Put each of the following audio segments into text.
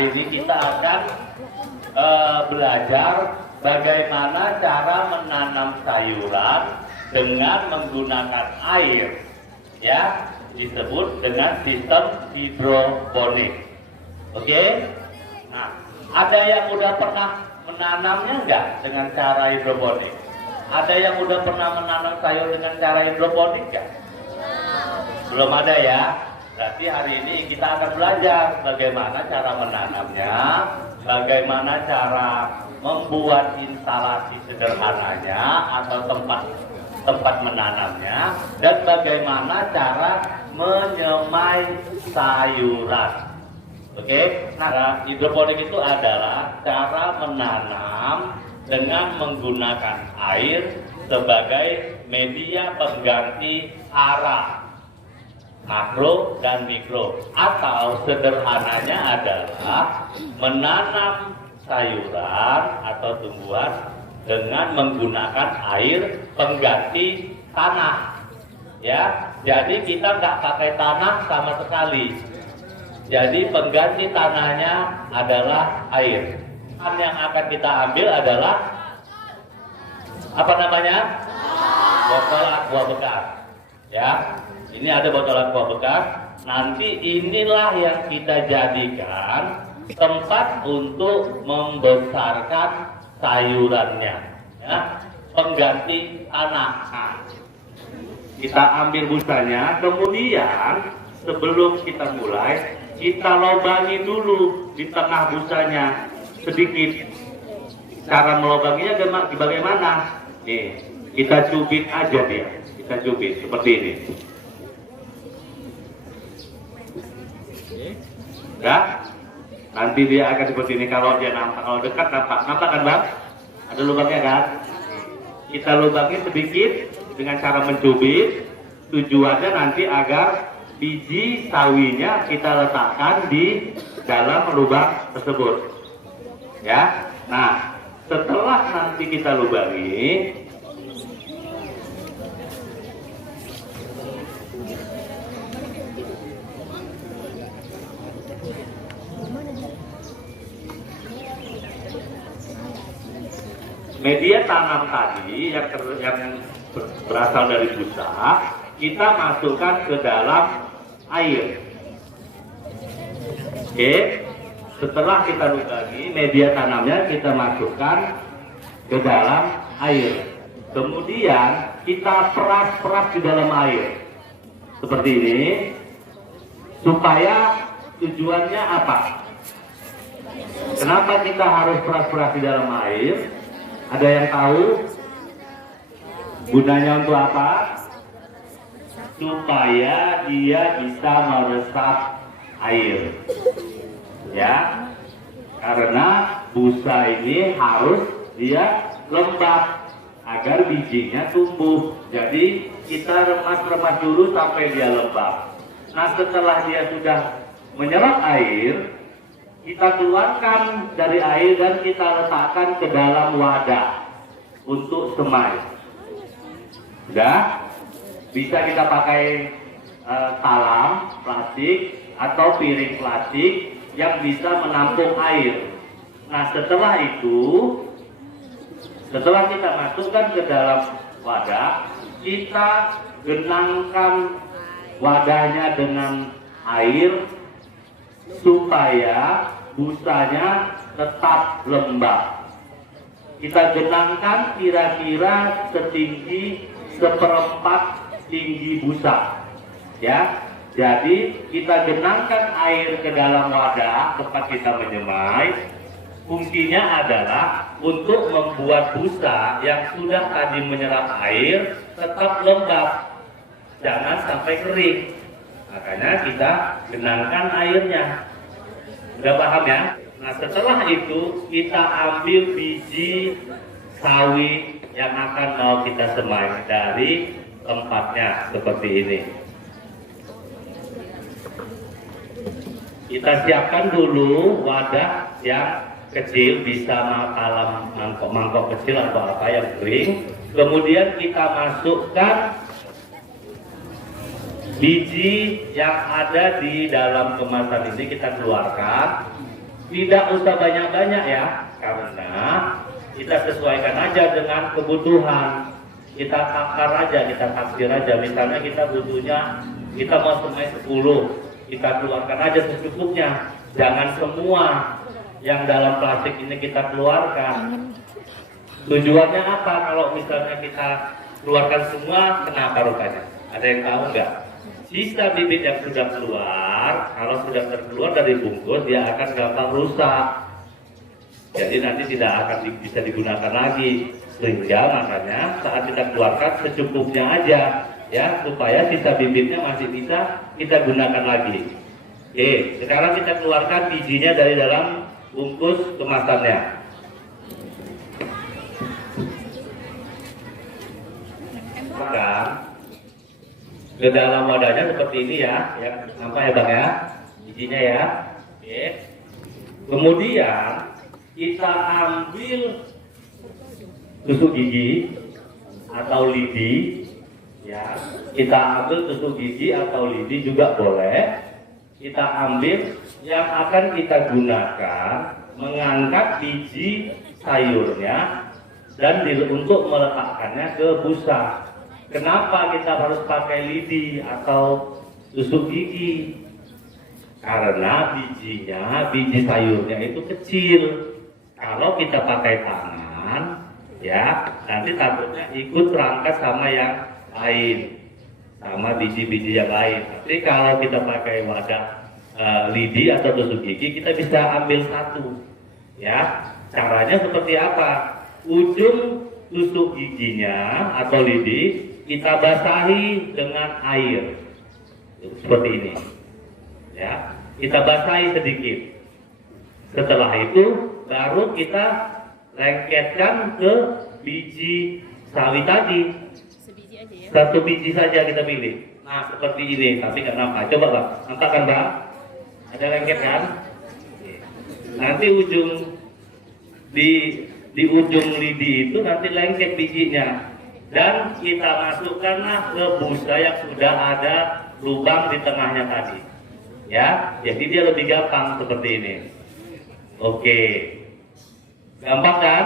Ini kita akan belajar bagaimana cara menanam sayuran dengan menggunakan air, ya, disebut dengan sistem hidroponik. Oke? Nah, ada yang udah pernah menanamnya enggak dengan cara hidroponik? Ada yang udah pernah menanam sayur dengan cara hidroponik enggak? Belum ada ya? Berarti hari ini kita akan belajar bagaimana cara menanamnya, bagaimana cara membuat instalasi sederhananya atau tempat menanamnya, dan bagaimana cara menyemai sayuran. Oke, nah hidroponik itu adalah cara menanam dengan menggunakan air sebagai media pengganti hara, makro dan mikro, atau sederhananya adalah menanam sayuran atau tumbuhan dengan menggunakan air pengganti tanah. Ya, jadi kita nggak pakai tanah sama sekali. Jadi pengganti tanahnya adalah air. Yang akan kita ambil adalah apa namanya? Botol aqua bekas. Ya, ini ada botol aqua bekas. Nanti inilah yang kita jadikan tempat untuk membesarkan sayurannya, ya, pengganti tanah. Nah, kita ambil busanya, kemudian sebelum kita mulai, kita lubangi dulu di tengah busanya sedikit. Cara melubanginya bagaimana? Nih, kita cubit aja dia. Kita cubit seperti ini. Ya, nanti dia akan seperti ini. Kalau dia nampak, kalau dekat nampak kan bang? Ada lubangnya kan? Kita lubangi sedikit dengan cara mencubit. Tujuannya nanti agar biji sawinya kita letakkan di dalam lubang tersebut. Ya, nah setelah nanti kita lubangi, media tanam tadi yang berasal dari busa kita masukkan ke dalam air. Oke, setelah kita lubangi, media tanamnya kita masukkan ke dalam air. Kemudian kita peras-peras di dalam air seperti ini, supaya tujuannya apa? Kenapa kita harus peras-peras di dalam air? Ada yang tahu gunanya untuk apa? Supaya dia bisa meresap air, ya, karena busa ini harus dia lembab agar bijinya tumbuh. Jadi kita remas-remas dulu sampai dia lembab. Nah, setelah dia sudah menyerap air, kita keluarkan dari air dan kita letakkan ke dalam wadah untuk semai. Sudah? Bisa kita pakai talam plastik atau piring plastik yang bisa menampung air. Nah, setelah itu, setelah kita masukkan ke dalam wadah, kita genangkan wadahnya dengan air supaya busanya tetap lembab. Kita genangkan kira-kira setinggi 1/4 tinggi busa, ya. Jadi kita genangkan air ke dalam wadah tempat kita menyemai. Fungsinya adalah untuk membuat busa yang sudah tadi menyerap air tetap lembab, jangan sampai kering. Makanya kita genangkan airnya. Udah paham ya? Nah, setelah itu kita ambil biji sawi yang akan mau kita semai dari tempatnya seperti ini. Kita siapkan dulu wadah yang kecil, bisa talam mangkok kecil atau apa yang kering. Kemudian kita masukkan biji yang ada di dalam kemasan ini, kita keluarkan. Tidak usah banyak-banyak ya, karena kita sesuaikan aja dengan kebutuhan. Kita takar aja, kita taksir aja. Misalnya kita butuhnya, kita mau semai 10, kita keluarkan aja secukupnya. Jangan semua yang dalam plastik ini kita keluarkan. Tujuannya apa? Kalau misalnya kita keluarkan semua, kenapa rupanya? Ada yang tahu nggak? Sisa bibit yang sudah keluar, kalau sudah terkeluar dari bungkus, dia akan gampang rusak. Jadi nanti tidak akan bisa digunakan lagi. Sehingga makanya saat kita keluarkan secukupnya aja, ya, supaya sisa bibitnya masih bisa kita gunakan lagi. Oke, sekarang kita keluarkan bijinya dari dalam bungkus kemasannya. Maka ke dalam wadahnya seperti ini ya, nampak ya bang ya, bijinya ya. Oke. Kemudian kita ambil tusuk gigi atau lidi, ya. Kita ambil tusuk gigi atau lidi juga boleh. Kita ambil yang akan kita gunakan mengangkat biji sayurnya dan untuk meletakkannya ke busa. Kenapa kita harus pakai lidi atau tusuk gigi? Karena biji sayurnya itu kecil. Kalau kita pakai tangan, ya, nanti takutnya ikut terangkat sama yang lain, sama biji-biji yang lain. Tapi kalau kita pakai wadah lidi atau tusuk gigi, kita bisa ambil satu. Ya, caranya seperti apa? Ujung tusuk giginya atau lidi kita basahi dengan air seperti ini, ya, kita basahi sedikit. Setelah itu baru kita lengketkan ke biji sawi tadi. Satu biji saja kita pilih. Nah, seperti ini, tapi nggak nampak. Coba bang, nampak kan bang? Ada lengket kan? Nanti ujung di ujung lidi itu nanti lengket bijinya. Dan kita masukkanlah ke busa yang sudah ada lubang di tengahnya tadi. Ya, jadi dia lebih gampang seperti ini. Oke, gampang kan?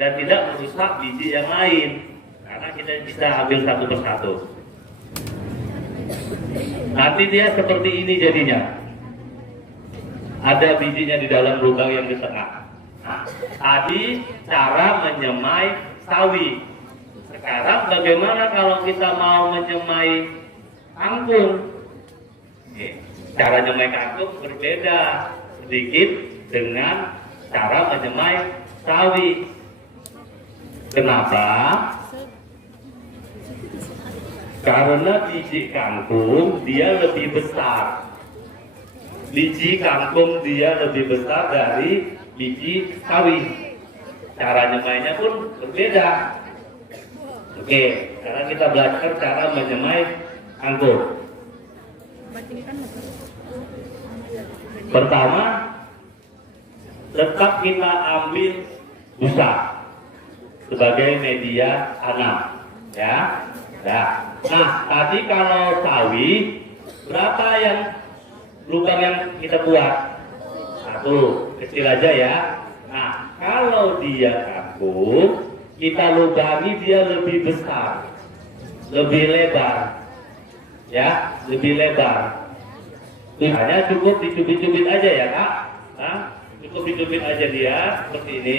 Dan tidak merusak biji yang lain, karena kita bisa ambil satu persatu. Nanti dia seperti ini jadinya. Ada bijinya di dalam lubang yang di tengah. Nah, tadi cara menyemai sawi. Sekarang bagaimana kalau kita mau menyemai kangkung? Cara menyemai kangkung berbeda sedikit dengan cara menyemai sawi. Kenapa? Karena biji kangkung dia lebih besar. Biji kangkung dia lebih besar dari biji sawi. Cara nyemainya pun berbeda. Oke, sekarang kita belajar cara menyemai kangkung. Pertama, tetap kita ambil busa sebagai media tanam, ya. Nah, tadi kalau sawi berapa yang lubang yang kita buat? Satu, kecil aja ya. Nah, kalau dia kangkung, kita lubangi dia lebih besar, lebih lebar, ya, lebih lebar. Hanya cukup dicubit-cubit aja ya kak, nah, cukup dicubit aja dia seperti ini.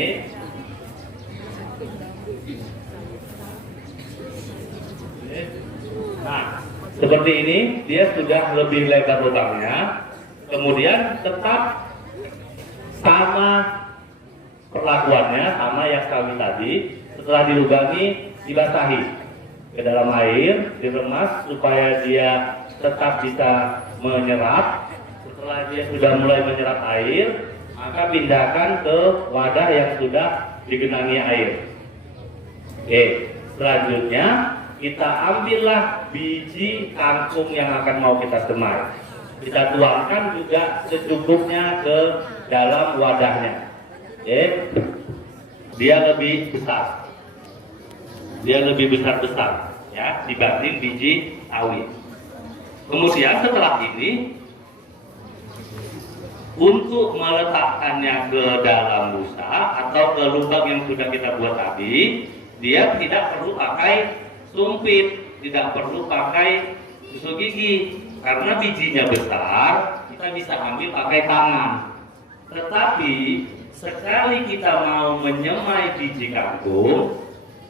Nah, seperti ini dia sudah lebih lebar lubangnya. Kemudian tetap sama perlakuannya, sama yang kami tadi. Setelah dilubangi, dibasahi ke dalam air, diremas supaya dia tetap bisa menyerap. Setelah dia sudah mulai menyerap air, maka pindahkan ke wadah yang sudah digenangi air. Oke, selanjutnya kita ambillah biji kangkung yang akan mau kita semai. Kita tuangkan juga secukupnya ke dalam wadahnya. Oke, dia lebih besar. Dia lebih besar-besar ya dibanding biji sawi. Kemudian setelah ini untuk meletakkannya ke dalam busa atau ke lubang yang sudah kita buat tadi, dia tidak perlu pakai sumpit, tidak perlu pakai tusuk gigi, karena bijinya besar, kita bisa ambil pakai tangan. Tetapi sekali kita mau menyemai biji kangkung,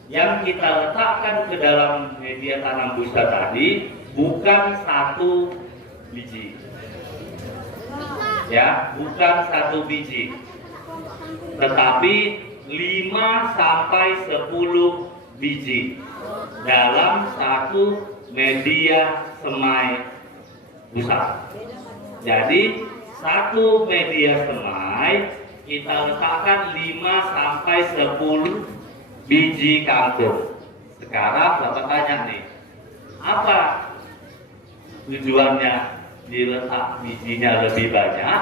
yang kita letakkan ke dalam media tanam busa tadi bukan satu biji. Ya, bukan satu biji, tetapi 5 sampai 10 biji dalam satu media semai busa. Jadi satu media semai kita letakkan 5 sampai 10 biji kangkung. Sekarang Bapak tanya nih, apa tujuannya diletak bijinya lebih banyak?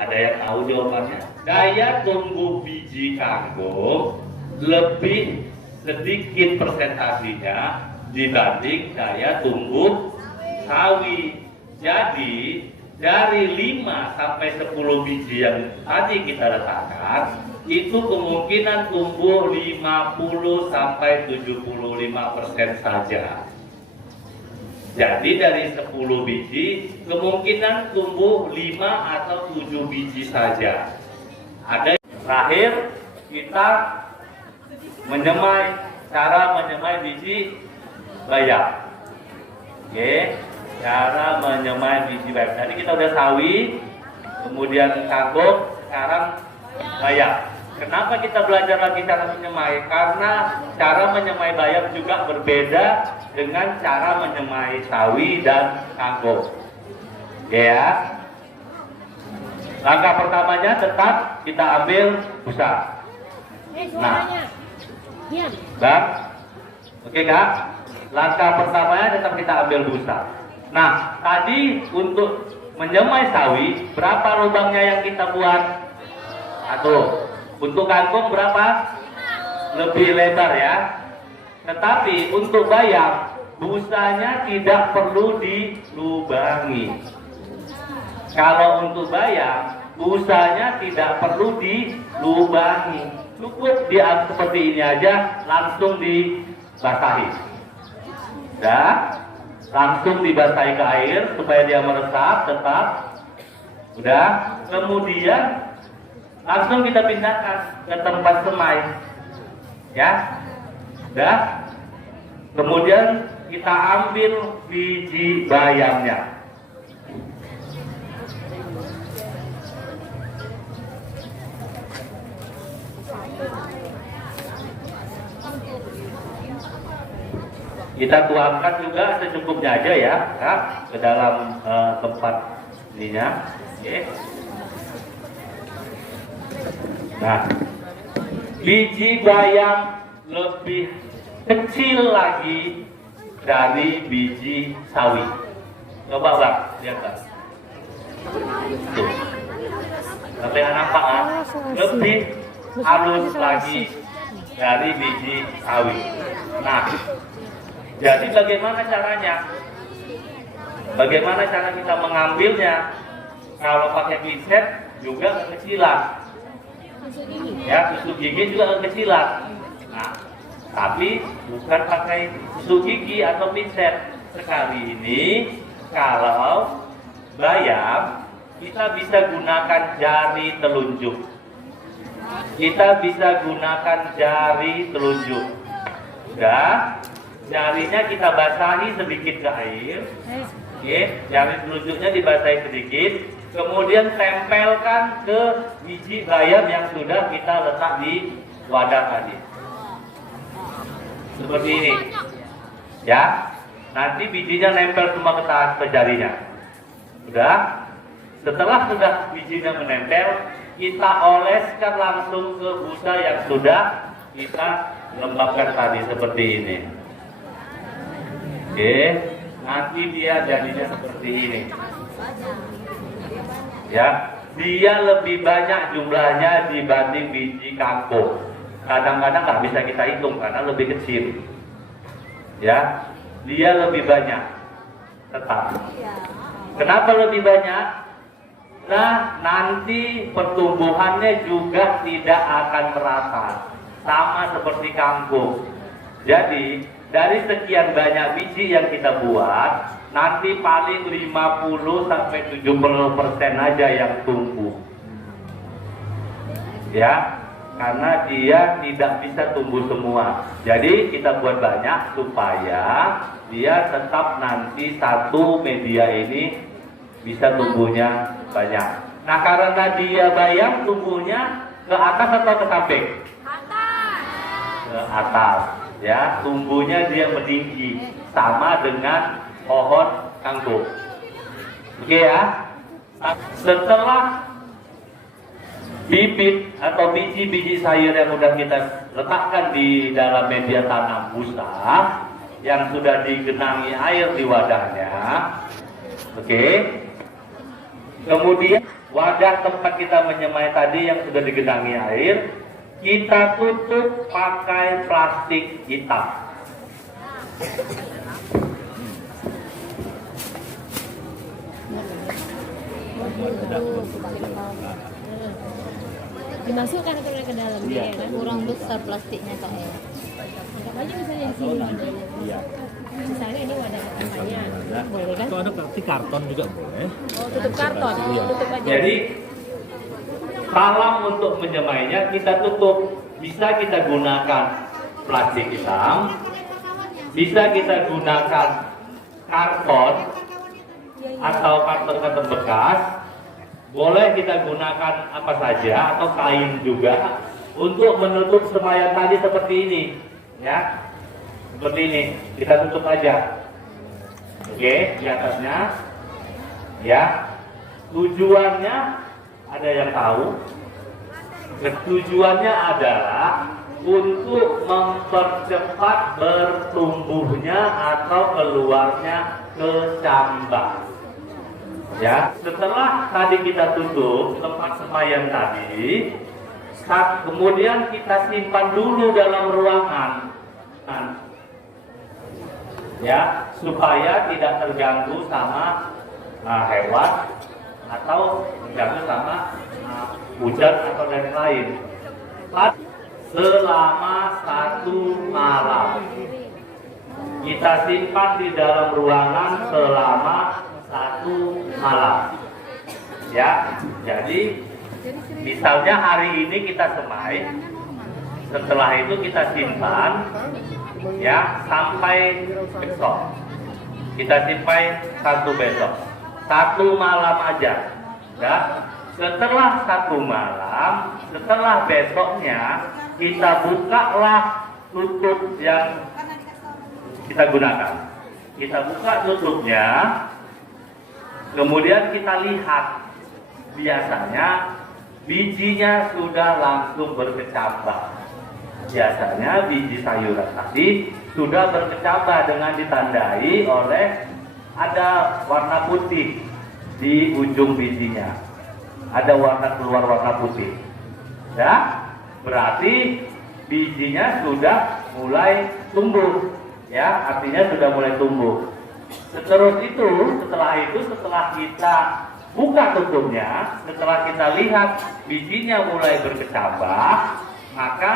Ada yang tahu jawabannya? Daya tumbuh biji kangkung lebih sedikit persentasenya dibanding daya tumbuh sawi. Jadi dari 5 sampai 10 biji yang tadi kita letakkan, itu kemungkinan tumbuh 50 sampai 75% saja. Jadi dari 10 biji kemungkinan tumbuh 5 atau 7 biji saja. Ada terakhir kita cara menyemai biji bayam. Oke, cara menyemai biji bayam. Tadi kita udah sawi, kemudian kangkung, sekarang bayam. Kenapa kita belajar lagi cara menyemai? Karena cara menyemai bayam juga berbeda dengan cara menyemai sawi dan kangkung. Ya. Langkah pertamanya tetap kita ambil busa. Nah, Bang, oke Kak. Langkah pertamanya tetap kita ambil busa. Nah, tadi untuk menyemai sawi, berapa lubangnya yang kita buat? 1. Untuk kangkung berapa? Lebih lebar ya. Tetapi untuk bayam, busanya tidak perlu dilubangi. Kalau untuk bayam, busanya tidak perlu dilubangi. Cukup diambil seperti ini aja, langsung dibasahi. Udah, langsung dibasahi ke air supaya dia meresap tetap. Udah, kemudian langsung kita pindahkan ke tempat semai. Ya. Udah. Kemudian kita ambil biji bayamnya. Kita tuangkan juga secukupnya aja ya, Kak, ke dalam tempat ininya. Oke. Nah, biji bayam lebih kecil lagi dari biji sawi. Coba Bang, lihat Bang. Tuh. Sampai nampak kan? Lebih halus lagi dari biji sawi. Nah, jadi bagaimana caranya? Bagaimana cara kita mengambilnya? Kalau pakai pinset juga kekecilan. Ya, tusuk gigi juga kekecilan. Nah, tapi bukan pakai tusuk gigi atau pinset. Sekali ini kalau bayam kita bisa gunakan jari telunjuk. Kita bisa gunakan jari telunjuk. Udah, jarinya kita basahi sedikit ke air. Oke, jari telunjuknya dibasahi sedikit. Kemudian tempelkan ke biji bayam yang sudah kita letak di wadah tadi. Seperti ini. Ya. Nanti bijinya nempel semua ke jarinya. Udah. Setelah sudah bijinya menempel, kita oleskan langsung ke busa yang sudah kita lembabkan tadi seperti ini. Oke. Nanti dia jadinya seperti ini. Ya, dia lebih banyak jumlahnya dibanding biji kangkung. Kadang-kadang nggak bisa kita hitung karena lebih kecil. Ya, dia lebih banyak. Tetap. Kenapa lebih banyak? Nah, nanti pertumbuhannya juga tidak akan merata, sama seperti kangkung. Jadi, dari sekian banyak biji yang kita buat, nanti paling 50-70% aja yang tumbuh. Ya, karena dia tidak bisa tumbuh semua. Jadi kita buat banyak supaya dia tetap nanti satu media ini bisa tumbuhnya banyak. Nah, karena dia bayam tumbuhnya ke atas atau ke samping? Ke atas. Ya, tumbuhnya dia meninggi sama dengan pohon kangkung. Oke ya. Setelah bibit atau biji-biji sayur yang sudah kita letakkan di dalam media tanam busa yang sudah digenangi air di wadahnya, oke. Kemudian wadah tempat kita menyemai tadi yang sudah digenangi air, kita tutup pakai plastik hitam. Dimasukkan ke dalam ya kan, kurang besar plastiknya Kak ya. Anggap aja misalnya di sini. Iya. Misalnya ini wadah kampanye, boleh kan? Kalau ada plastik karton juga boleh. Oh, tutup karton, tutup aja. Jadi salam untuk menyemainya kita tutup. Bisa kita gunakan plastik hitam, bisa kita gunakan karton atau karton-karton bekas. Boleh kita gunakan apa saja atau kain juga untuk menutup semaian tadi seperti ini, ya, seperti ini. Kita tutup aja, oke, di atasnya, ya. Tujuannya ada yang tahu? Tujuannya adalah untuk mempercepat bertumbuhnya atau keluarnya kecambah. Ya, setelah tadi kita tutup tempat semaian tadi, kemudian kita simpan dulu dalam ruangan, ya, supaya tidak terganggu sama hewan atau terganggu sama hujan atau lain-lain. Selama 1 malam kita simpan di dalam ruangan selama 1 malam, ya. Jadi misalnya hari ini kita semai, setelah itu kita simpan, ya, sampai besok. Kita simpan 1 besok, 1 malam aja, ya. Setelah 1 malam, setelah besoknya kita bukalah tutup yang kita gunakan. Kita buka tutupnya. Kemudian kita lihat, biasanya bijinya sudah langsung berkecambah. Biasanya biji sayuran tadi sudah berkecambah dengan ditandai oleh ada warna putih di ujung bijinya. Ada warna keluar warna putih. Ya, berarti bijinya sudah mulai tumbuh. Ya, artinya sudah mulai tumbuh. Setelah kita buka tutupnya, setelah kita lihat bijinya mulai berkecambah, maka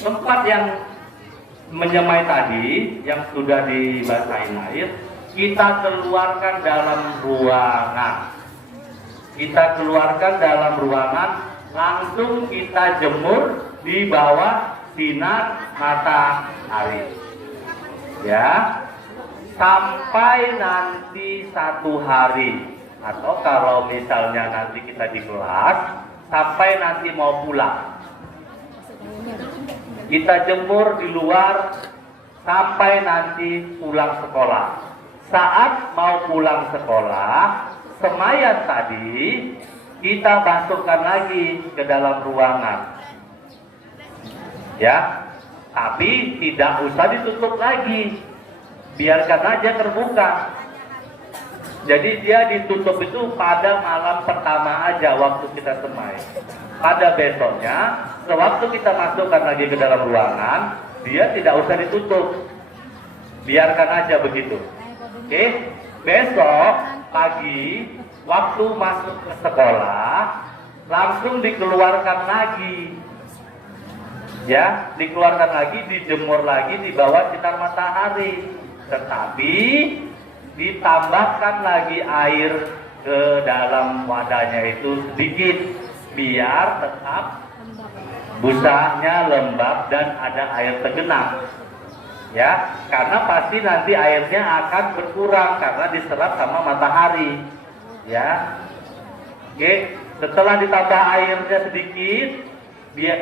tempat yang menyemai tadi yang sudah dibasahin air, kita keluarkan dalam ruangan. Kita keluarkan dalam ruangan, langsung kita jemur di bawah sinar matahari. Ya. Sampai nanti 1 hari, atau kalau misalnya nanti kita di kelas, sampai nanti mau pulang, kita jemur di luar sampai nanti pulang sekolah. Saat mau pulang sekolah, semaian tadi kita masukkan lagi ke dalam ruangan, ya, tapi tidak usah ditutup lagi. Biarkan aja terbuka. Jadi dia ditutup itu pada malam pertama aja waktu kita semai. Pada besoknya, sewaktu kita masukkan lagi ke dalam ruangan, dia tidak usah ditutup. Biarkan aja begitu. Oke, besok pagi waktu masuk ke sekolah langsung dikeluarkan lagi, ya, dikeluarkan lagi, dijemur lagi di bawah sinar matahari, tetapi ditambahkan lagi air ke dalam wadahnya itu sedikit biar tetap busanya lembab dan ada air tergenang, ya, karena pasti nanti airnya akan berkurang karena diserap sama matahari, ya. Oke, setelah ditambah airnya sedikit, biar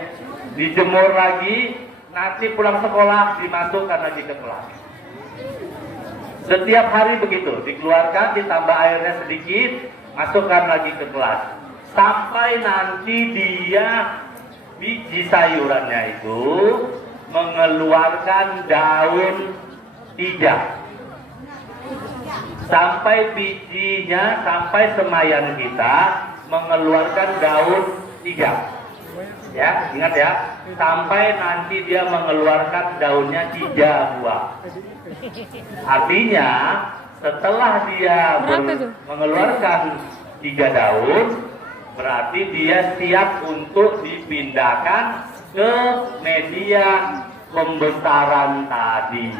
dijemur lagi, nanti pulang sekolah dimasukkan lagi ke kelas. Setiap hari begitu, dikeluarkan, ditambah airnya sedikit, masukkan lagi ke kelas. Sampai nanti dia biji sayurannya itu mengeluarkan daun 3. Sampai bijinya, sampai semayan kita mengeluarkan daun 3. Ya, ingat ya, sampai nanti dia mengeluarkan daunnya 3 buah. Artinya setelah dia mengeluarkan 3 daun, berarti dia siap untuk dipindahkan ke media pembesaran tadi.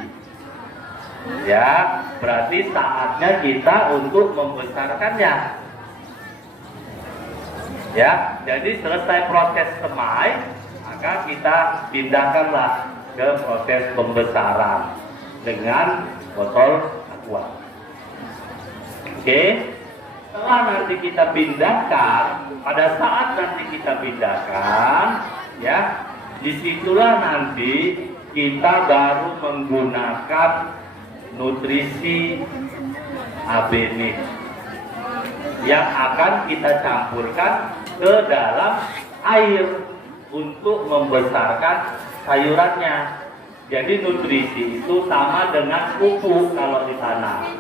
Ya, berarti saatnya kita untuk membesarkannya. Ya, jadi selesai proses semai, maka kita pindahkanlah ke proses pembesaran dengan botol aqua. Oke, setelah nanti kita pindahkan, pada saat nanti kita pindahkan, ya, disitulah nanti kita baru menggunakan nutrisi AB mix yang akan kita campurkan ke dalam air untuk membesarkan sayurannya. Jadi nutrisi itu sama dengan pupuk kalau di tanah.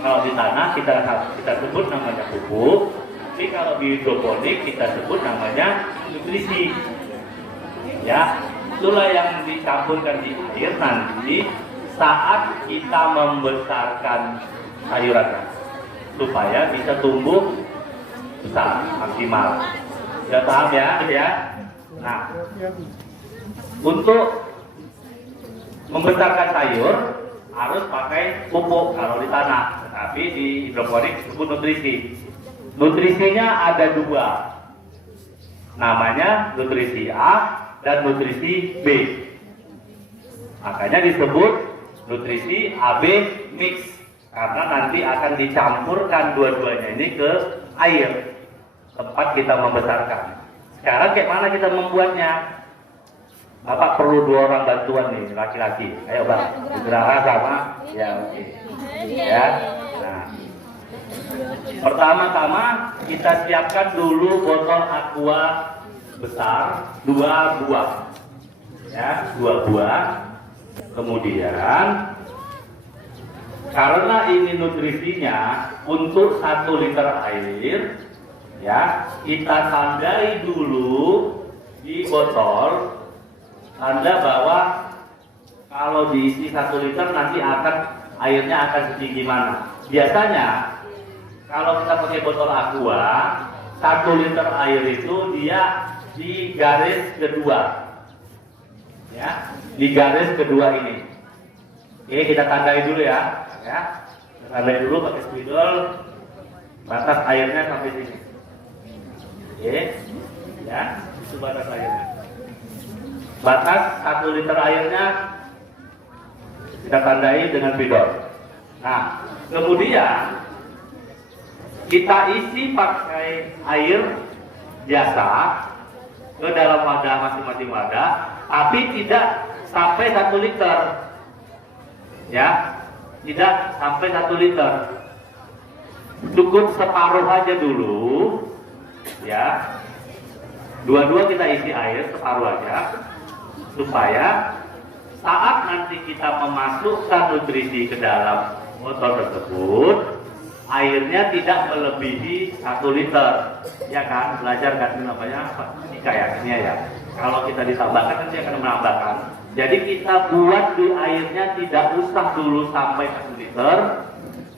Kalau di tanah kita sebut namanya pupuk, tapi kalau di hidroponik kita sebut namanya nutrisi. Ya, itulah yang dicampurkan di air nanti saat kita membesarkan sayurannya supaya bisa tumbuh besar maksimal. Sudah paham ya? Nah, untuk membesarkan sayur harus pakai pupuk kalau di tanah, tetapi di hidroponik disebut nutrisi. Nutrisinya ada 2, namanya nutrisi A dan nutrisi B. Makanya disebut nutrisi AB mix karena nanti akan dicampurkan dua-duanya ini ke air tempat kita membesarkan. Sekarang kayak mana kita membuatnya? Bapak perlu 2 orang bantuan nih, laki-laki. Ayo Bang, Gerara sama ya, oke. Ya. Nah, pertama-tama kita siapkan dulu botol aqua besar 2 buah. Ya, 2 buah. Kemudian karena ini nutrisinya untuk 1 liter air, ya, kita tandai dulu di botol tanda bahwa kalau diisi 1 liter nanti airnya akan setinggi mana. Biasanya kalau kita pakai botol aqua 1 liter air itu dia di garis kedua, ya, di garis kedua ini. Oke, kita tandai dulu ya. Ya, kita tandai dulu pakai spidol batas airnya sampai sini. Oke, ya, itu batas airnya. Batas 1 liter airnya kita tandai dengan spidol. Nah, kemudian kita isi pakai air biasa ke dalam wadah masing-masing wadah, tapi tidak sampai 1 liter. Ya, tidak sampai 1 liter. Cukup separuh aja dulu. Ya. Dua-dua kita isi air separuh aja supaya saat nanti kita memasukkan nutrisi ke dalam botol tersebut, airnya tidak melebihi 1 liter. Ya kan, belajar kan namanya apa? Kayaknya ya. Kalau kita ditambahkan nanti akan menambahkan. Jadi kita buat di airnya tidak usah dulu sampai 1 liter,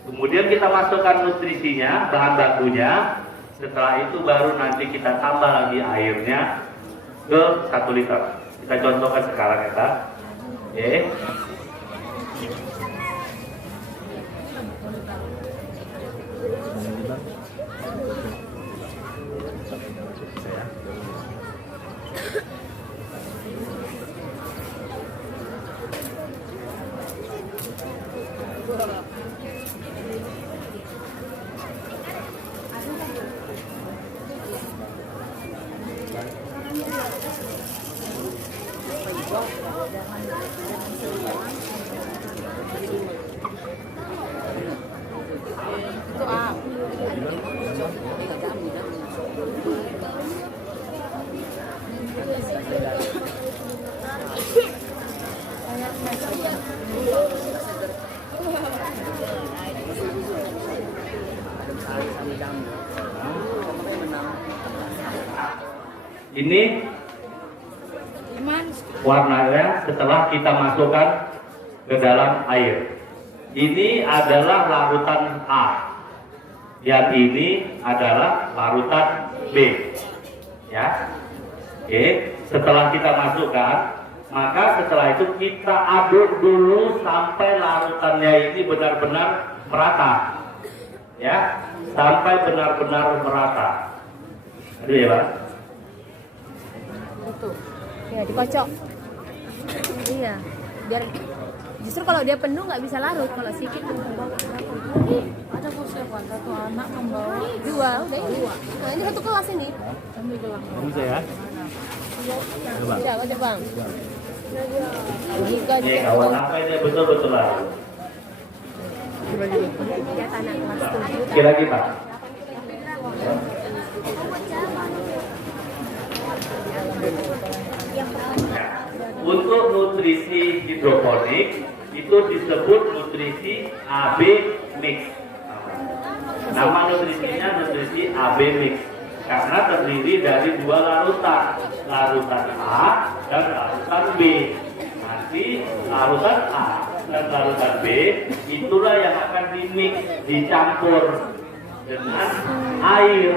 Kemudian kita masukkan nutrisinya, bahan bakunya. Setelah itu baru nanti kita tambah lagi airnya ke 1 liter. Kita contohkan sekarang ya, Kak. Oke. Ini warnanya setelah kita masukkan ke dalam air. Ini adalah larutan A. Yang ini adalah larutan B. Ya. Oke, setelah kita masukkan, maka setelah itu kita aduk dulu sampai larutannya ini benar-benar merata. Ya, sampai benar-benar merata. Aduh ya, Pak. Itu. Ya, dikocok. Iya. Biar justru kalau dia penuh nggak bisa larut, kalau sedikit ada siapa? Satu anak membawa dua, udah ini. Nah, ini satu kelas ini. Ambil gelang. Bisa ya? Tidak, ada Bang. Jika Ini kawan apa ini betul-betul larut. dia anak kelas 7. Sekali lagi, Pak. Untuk nutrisi hidroponik itu disebut nutrisi AB mix. Nama nutrisinya nutrisi AB mix karena terdiri dari 2 larutan, larutan A dan larutan B. Nanti larutan A dan larutan B itulah yang akan dimix, dicampur dengan air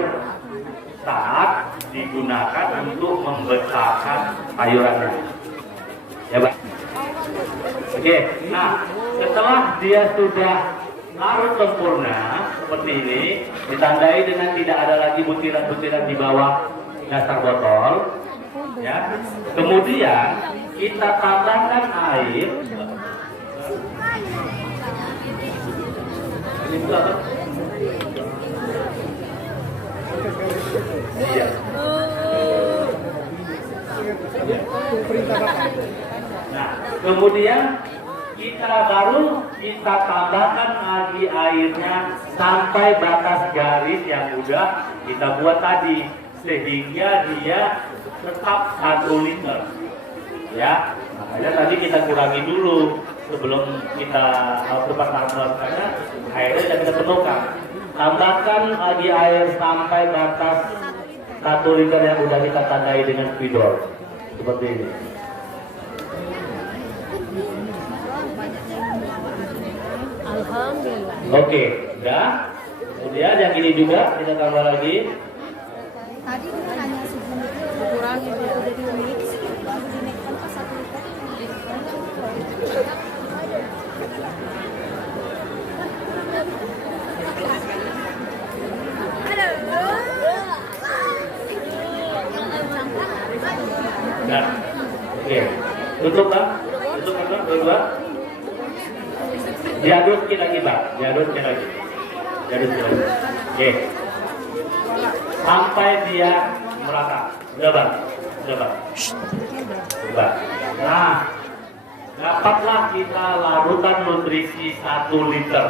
saat digunakan untuk membesarkan sayurannya. Ya, Pak. Oke, nah setelah dia sudah larut sempurna seperti ini, ditandai dengan tidak ada lagi butiran-butiran di bawah dasar botol. Ya, kemudian kita tambahkan air. Ini itu apa? Ya. Nah, kemudian kita tambahkan lagi airnya sampai batas garis yang udah kita buat tadi, sehingga dia tetap 1 liter. Ya, makanya tadi kita kurangi dulu sebelum kita karena airnya sudah kita penuhkan. Tambahkan lagi air sampai batas 1 liter yang udah kita tandai dengan spidol seperti ini. Alhamdulillah. Oke, udah. Kemudian yang ini juga kita tambah lagi. Tadi kita hanya segini dikurangi jadi mix, baru dinaikkan ke 1 liter. Nah, oke, tutup Bang, tutup Bang, dua. Diaduk sedikit lagi Bang, diaduk sedikit lagi. Oke, sampai dia merata. Udah Bang, udah Bang. Udah. Nah, dapatlah kita larutan nutrisi 1 liter.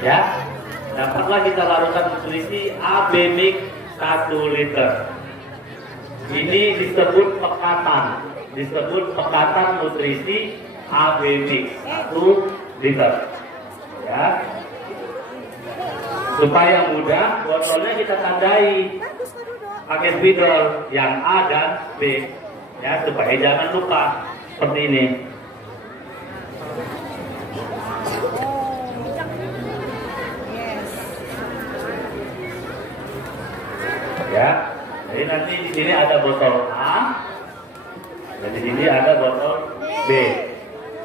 Ya, dapatlah kita larutan nutrisi AB mix 1 liter. Ini disebut pekatan nutrisi AB mix 1 liter. Ya, supaya mudah, botolnya kita tandai pakai spidol yang A dan B, ya, supaya jangan lupa seperti ini. nanti di sini ada botol A, dan di sini ada botol B.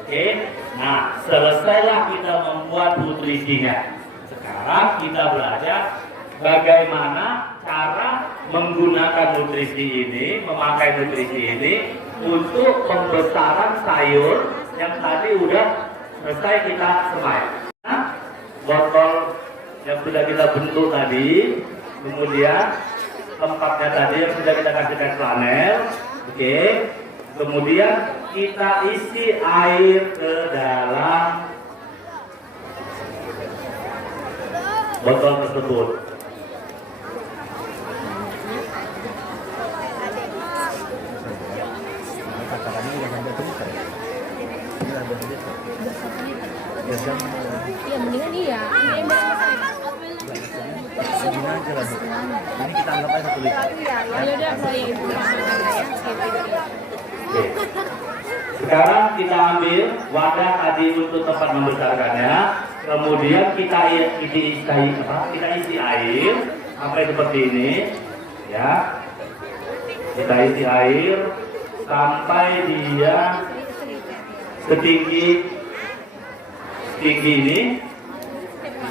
Oke, nah selesailah kita membuat nutrisinya. Sekarang kita belajar bagaimana cara menggunakan nutrisi ini, memakai nutrisi ini untuk pembesaran sayur yang tadi udah selesai kita semai. Nah, botol yang sudah kita bentuk tadi, kemudian tempatnya tadi yang sudah kita kasihkan flanel, oke. Kemudian kita isi air ke dalam botol tersebut. Iya, mendingan iya. Segini aja lah Bu. Ini kita anggap aja 1 liter. Ya udah, saya ibu ya. Oke. Sekarang kita ambil wadah tadi untuk tempat membesarkannya, kemudian kita isi air sampai seperti ini, ya. Kita isi air sampai dia setinggi ini,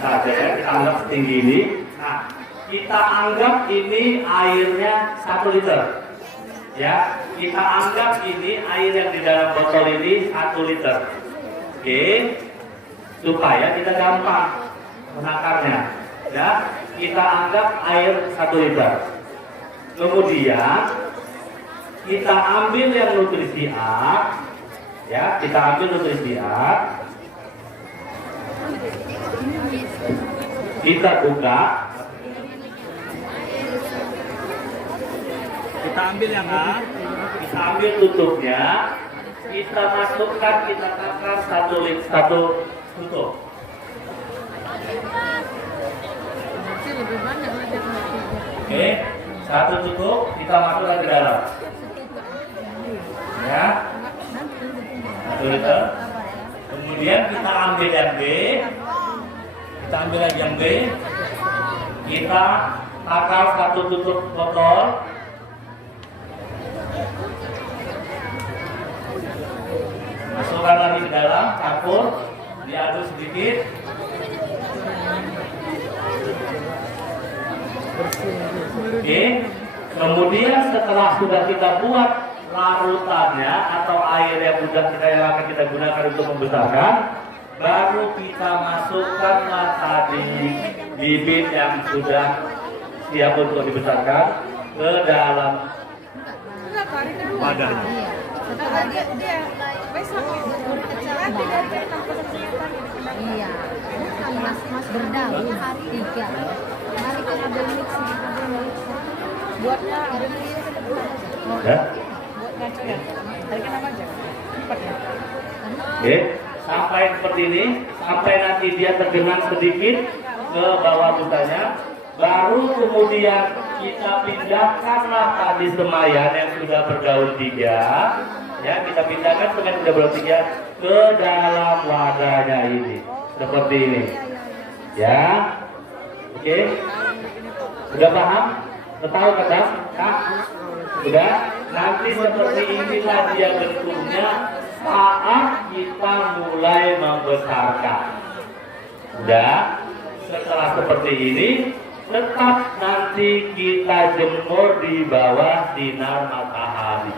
saja ya, kita anggap setinggi ini. Nah, kita anggap ini airnya 1 liter. Ya, kita anggap ini air yang di dalam botol ini 1 liter. Oke, supaya kita gampang menakarnya. Ya, kita anggap air 1 liter. Kemudian kita ambil yang nutrisi A. Ya, kita ambil nutrisi A. Kita buka. Kita ambil yang A, kita ambil tutupnya, kita masukkan, kita takar 1 tutup. Oke, 1 tutup, kita masukkan ke dalam. Ya, 1 liter. Kemudian kita ambil yang B, kita ambil lagi yang B, kita takar 1 tutup botol. Masukkan lagi ke dalam, campur, diaduk sedikit. Oke, kemudian setelah sudah kita buat larutannya atau air yang akan kita gunakan untuk membesarkan, baru kita masukkanlah tadi bibit yang sudah siap untuk dibesarkan ke dalam wadahnya. Iya, bukan mas berdaun 3. Mari kita mix buatnya ada Ya. buat kacang ya. Tadi nama aja. 4 ya. Oke, sampai seperti ini, sampai nanti dia tergenang sedikit ke bawah busanya, baru kemudian kita pindahkanlah tadi semayan yang sudah berdaun 3. Ya, kita pindahkan semen sudah berdaun 3 ke dalam wadahnya ini, seperti ini. Ya, oke, sudah paham? Tahu kata? Kak? Sudah? Nanti seperti inilah dia bentuknya saat kita mulai membesarkan. Sudah? Setelah seperti ini, tetap nanti kita jemur di bawah sinar matahari.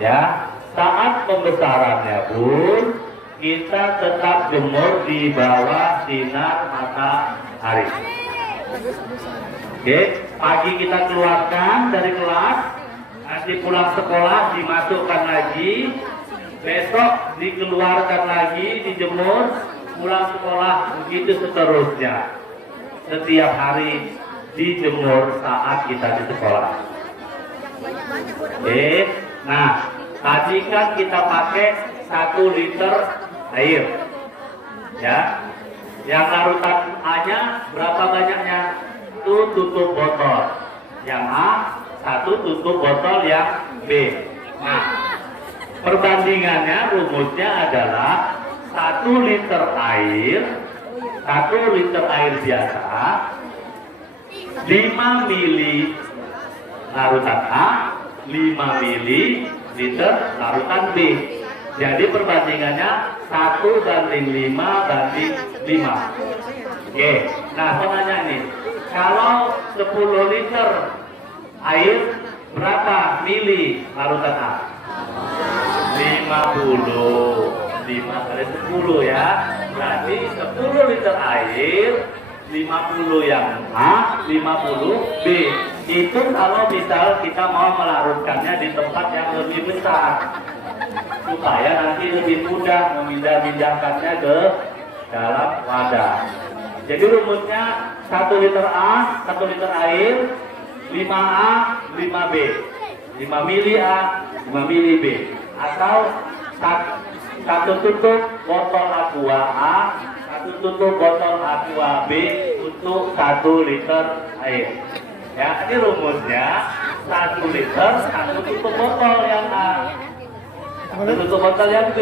Ya, saat pembesarannya pun kita tetap jemur di bawah sinar matahari. Oke, pagi kita keluarkan dari kelas, nanti pulang sekolah dimasukkan lagi, besok dikeluarkan lagi, dijemur, pulang sekolah, begitu seterusnya. Setiap hari dijemur saat kita di sekolah. Oke, nah tadi kan kita pakai 1 liter air, ya. Yang larutan A-nya berapa banyaknya? Itu tutup botol. Yang A 1 tutup botol yang B. Nah, perbandingannya rumusnya adalah 1 liter air, 1 liter air biasa, 5 mili larutan A, 5 mili larutan B. Jadi perbandingannya 1:5 banding 5. Oke, nah saya nanya nih, kalau 10 liter air berapa mili larutan A? 50. 5 kali 10 ya. Berarti 10 liter air 50 yang A, 50 B. Itu kalau misal kita mau melarutkannya di tempat yang lebih besar, supaya nanti lebih mudah memindah-mindahkannya ke dalam wadah. Jadi rumusnya 1 liter A, 1 liter air, 5A, 5B. 5 mili A, 5 mili B. Atau 1 tutup botol aqua A, 1 tutup botol aqua B untuk 1 liter air. Ya, ini rumusnya 1 liter, 1 tutup botol yang A, 1 tutup botol yang B,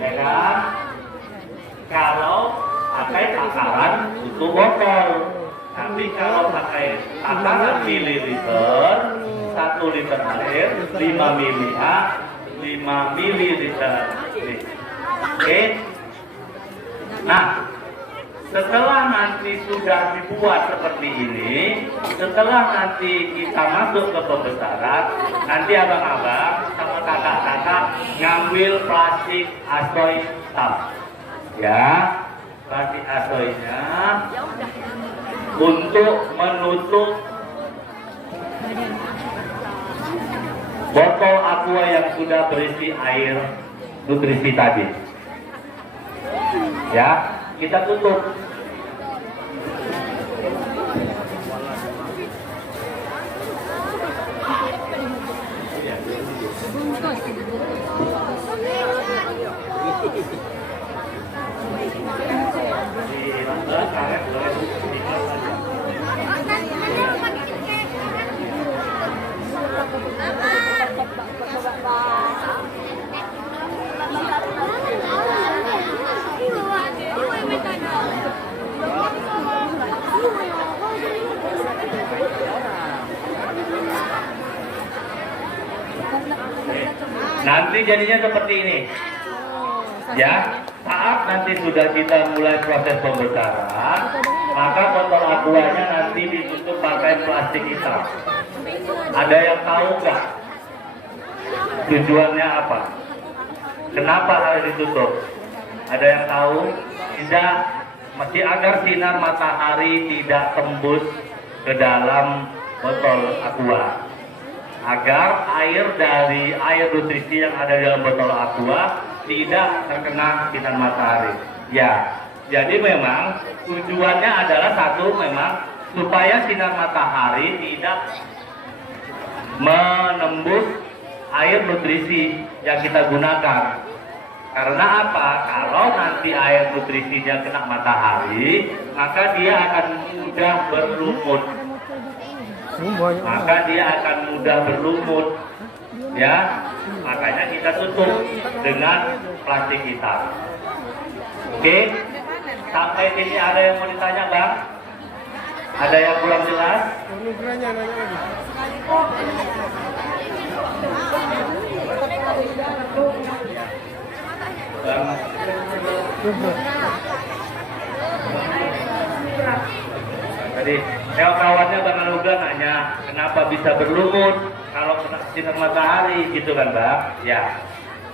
ya kan? Kalau pakai takaran tutup botol, tapi kalau pakai takaran mililiter, 1 liter air, 5 mili A, 5 mililiter B. Oke? Nah, setelah nanti sudah dibuat seperti ini, setelah nanti kita masuk ke pembesaran, nanti abang-abang sama kakak-kakak ngambil plastik asoy hitam, ya, plastik asoynya untuk menutup botol aqua yang sudah berisi air nutrisi tadi. Ya, kita tutup. Nanti jadinya seperti ini. Ya, saat nanti sudah kita mulai proses pembesaran, maka botol aquanya nanti ditutup pakai plastik hitam. Ada yang tahu nggak tujuannya apa? Kenapa harus ditutup? Ada yang tahu? Tidak, mesti agar sinar matahari tidak tembus ke dalam botol aqua, agar air dari air nutrisi yang ada di dalam botol aqua tidak terkena sinar matahari. Ya, jadi memang tujuannya adalah satu, memang supaya sinar matahari tidak menembus air nutrisi yang kita gunakan. Karena apa? Kalau nanti air nutrisinya kena matahari, maka dia akan mudah berlumut. Ya, makanya kita tutup dengan plastik hitam. Oke, sampai sini ada yang mau ditanya, Bang? Ada yang kurang jelas? Bang. Tadi kawannya Bang Anugrah nanya, kenapa bisa berlumut kalau kena sinar matahari, gitu kan, Bang? Ya.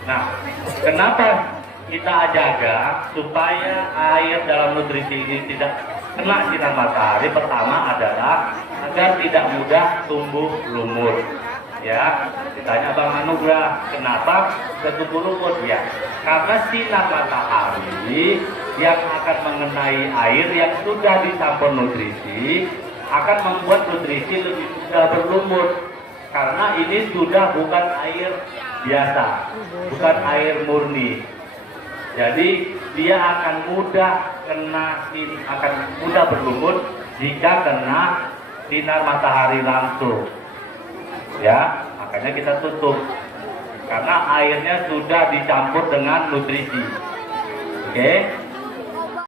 Nah, kenapa kita jaga supaya air dalam nutrisi ini tidak kena sinar matahari? Pertama adalah agar tidak mudah tumbuh lumut. Ya, ditanya Bang Anugrah, kenapa tumbuh lumut? Ya, karena sinar matahari yang akan mengenai air yang sudah dicampur nutrisi akan membuat nutrisi lebih mudah berlumut. Karena ini sudah bukan air biasa, bukan air murni. Jadi dia akan mudah berlumut jika kena sinar matahari langsung. Ya, makanya kita tutup. Karena airnya sudah dicampur dengan nutrisi. Oke.